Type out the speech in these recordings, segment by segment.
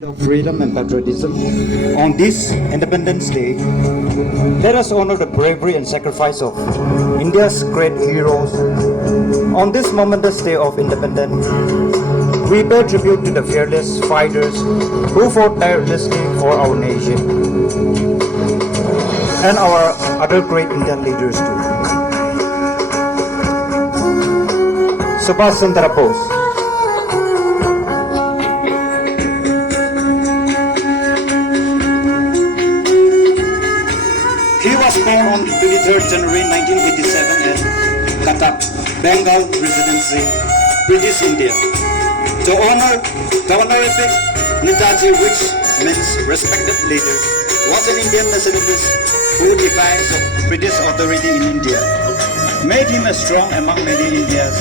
of freedom and patriotism. On this Independence Day, let us honor the bravery and sacrifice of India's great heroes. On this momentous day of independence, we pay tribute to the fearless fighters who fought tirelessly for our nation and our other great Indian leaders too. Subhash Chandra Bose. He was born on 23rd January 1987 at Cuttack, Bengal Residency, British India. To honor the honorific Netaji, which means respected leader, was an Indian nationalist who defied British authority in India, made him a strong among many Indians.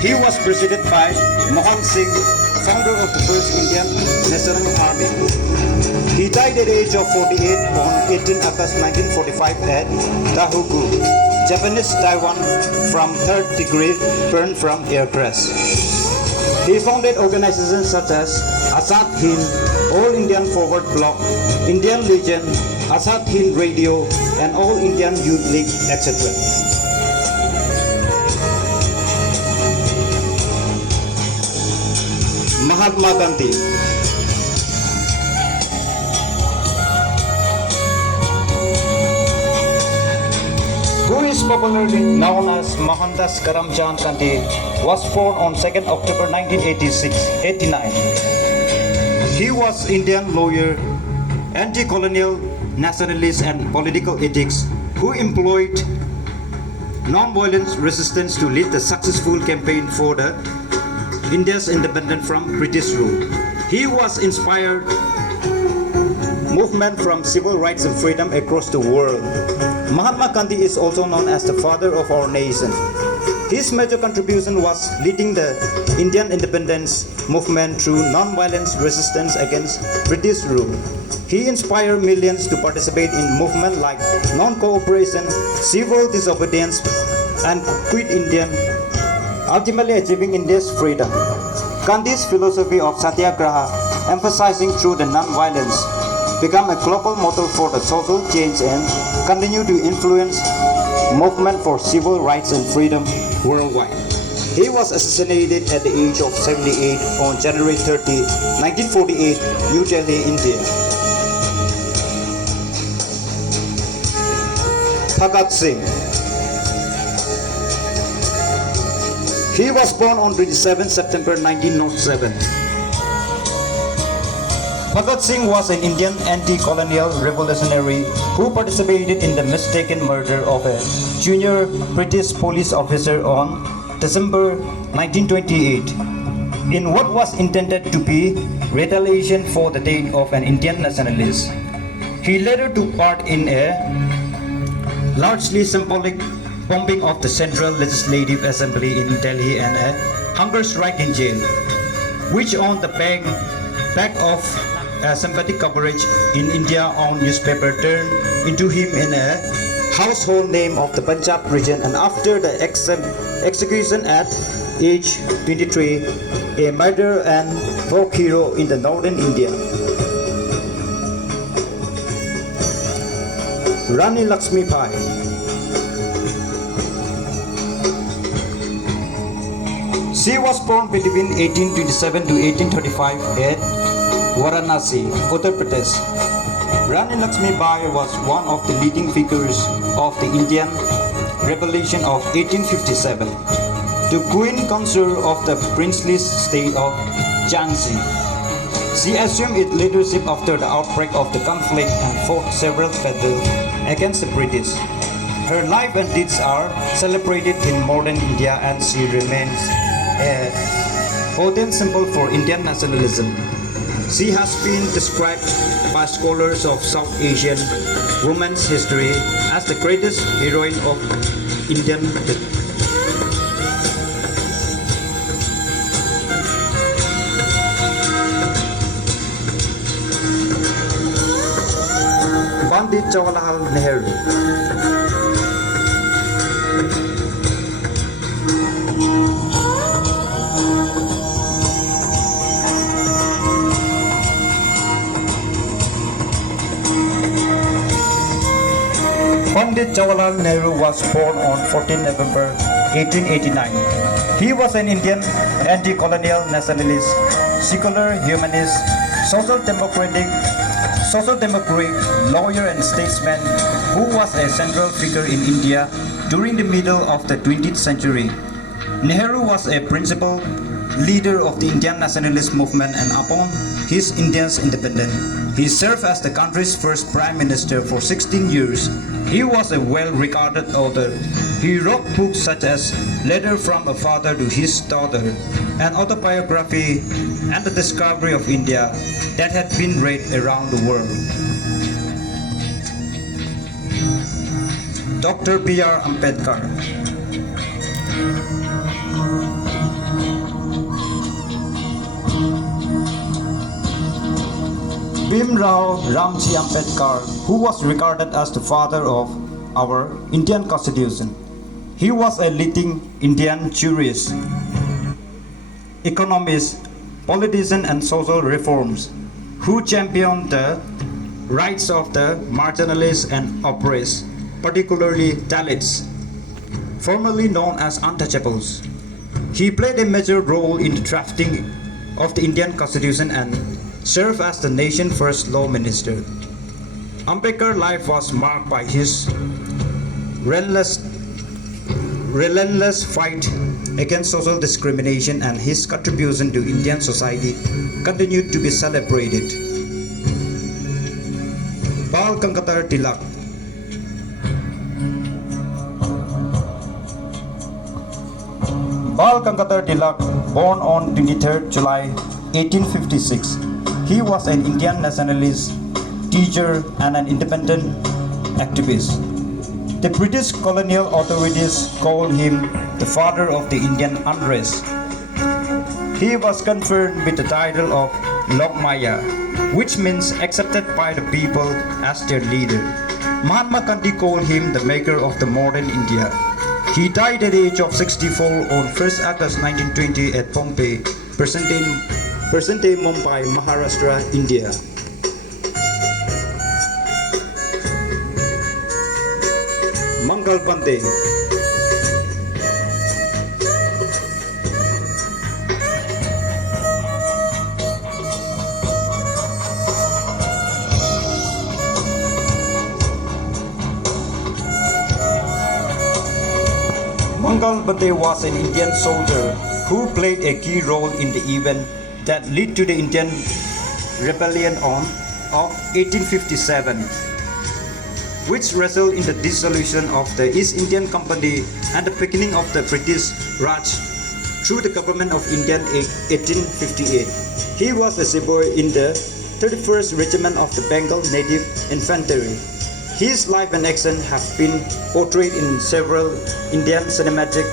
He was preceded by Mohan Singh, founder of the first Indian National Army. He died at the age of 48 on 18 August 1945 at Daehoku, Japanese Taiwan, from third degree burn from air crash. He founded organizations such as Azad Hind, All Indian Forward Bloc, Indian Legion, Azad Hind Radio, and All Indian Youth League, etc. Mahatma Gandhi. Who is popularly known as Mohandas Karamchand Gandhi, was born on 2nd October 1989. He was Indian lawyer, anti-colonial nationalist and political ethics who employed non-violent resistance to lead the successful campaign for the India's independence from British rule. He was inspired movement from civil rights and freedom across the world. Mahatma Gandhi is also known as the father of our nation. His major contribution was leading the Indian independence movement through non-violent resistance against British rule. He inspired millions to participate in movements like non-cooperation, civil disobedience, and Quit India, ultimately achieving India's freedom. Gandhi's philosophy of Satyagraha, emphasizing through the non-violence, became a global model for the social change and continue to influence movement for civil rights and freedom worldwide. He was assassinated at the age of 78 on January 30, 1948, New Delhi, India. Bhagat Singh. He was born on 27 September 1907. Bhagat Singh was an Indian anti-colonial revolutionary who participated in the mistaken murder of a junior British police officer on December 1928 in what was intended to be retaliation for the death of an Indian nationalist. He later took part in a largely symbolic bombing of the Central Legislative Assembly in Delhi and a hunger strike in jail, which on the back of sympathetic coverage in India on newspaper turned into him in a household name of the Punjab region, and after the execution at age 23, a murderer and folk hero in the northern India. Rani Lakshmi Bai. She was born between 1827 to 1835 at Varanasi, Uttar Pradesh. Rani Lakshmi Bai was one of the leading figures of the Indian Revolution of 1857, the queen consort of the princely state of Jhansi. She assumed its leadership after the outbreak of the conflict and fought several battles against the British. Her life and deeds are celebrated in modern India, and she remains a potent symbol for Indian nationalism. She has been described by scholars of South Asian women's history as the greatest heroine of Indian history. Pandit Jawaharlal Nehru. Pandit Jawaharlal Nehru was born on 14 November 1889. He was an Indian anti-colonial nationalist, secular humanist, social democratic lawyer and statesman who was a central figure in India during the middle of the 20th century. Nehru was a principal leader of the Indian nationalist movement, and upon his India's independence, he served as the country's first prime minister for 16 years. He was a well-regarded author. He wrote books such as Letter from a Father to His Daughter, an autobiography, and the discovery of India that had been read around the world. Dr. B.R. Ambedkar. Bhimrao Ramji Ambedkar, who was regarded as the father of our Indian Constitution. He was a leading Indian jurist, economist, politician and social reforms, who championed the rights of the marginalized and oppressed, particularly Dalits, formerly known as untouchables. He played a major role in the drafting of the Indian Constitution and served as the nation's first law minister. Ambedkar's life was marked by his relentless fight against social discrimination, and his contribution to Indian society continued to be celebrated. Bal Gangadhar Tilak. Bal Gangadhar Tilak, born on 23rd July 1856. He was an Indian nationalist, teacher, and an independent activist. The British colonial authorities called him the father of the Indian unrest. He was conferred with the title of Lokmaya, which means accepted by the people as their leader. Mahatma Gandhi called him the maker of the modern India. He died at the age of 64 on 1st August 1920 at Pompey, present-day Mumbai, Maharashtra, India. Mangal Pandey. Mangal Pandey was an Indian soldier who played a key role in the event that led to the Indian Rebellion of 1857, which resulted in the dissolution of the East Indian Company and the beginning of the British Raj through the Government of India in 1858. He was a sepoy in the 31st Regiment of the Bengal Native Infantry. His life and action have been portrayed in several Indian cinematic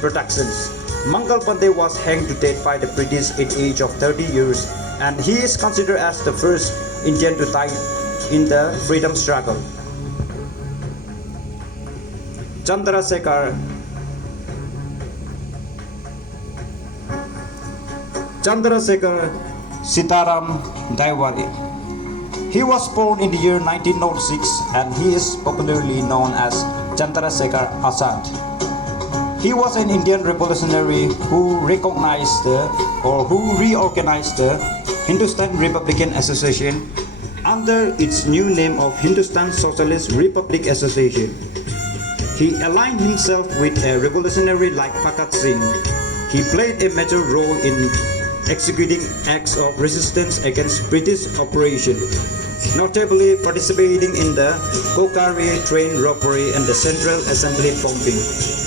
productions. Mangal Pandey was hanged to death by the British at the age of 30 years, and he is considered as the first Indian to die in the freedom struggle. Chandrasekhar Sitaram Daiwari. He was born in the year 1906, and he is popularly known as Chandrasekhar Azad. He was an Indian revolutionary who reorganized the Hindustan Republican Association under its new name of Hindustan Socialist Republic Association. He aligned himself with a revolutionary like Bhagat Singh. He played a major role in executing acts of resistance against British occupation, notably participating in the Kokari train robbery and the Central Assembly bombing.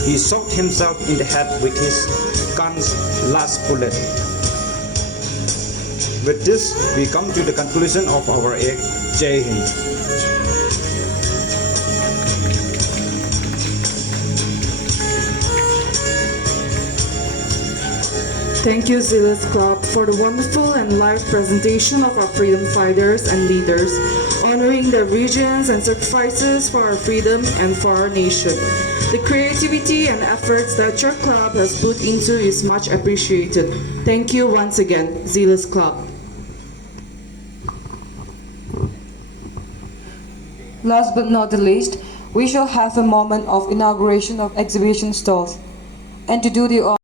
He shot himself in the head with his gun's last bullet. With this, we come to the conclusion of our egg. Jai Hind. Thank you, Zealous Club, for the wonderful and live presentation of our freedom fighters and leaders, honoring their regions and sacrifices for our freedom and for our nation. The creativity and efforts that your club has put into is much appreciated. Thank you once again, Zealous Club. Last but not the least, we shall have a moment of inauguration of exhibition stalls. And to do the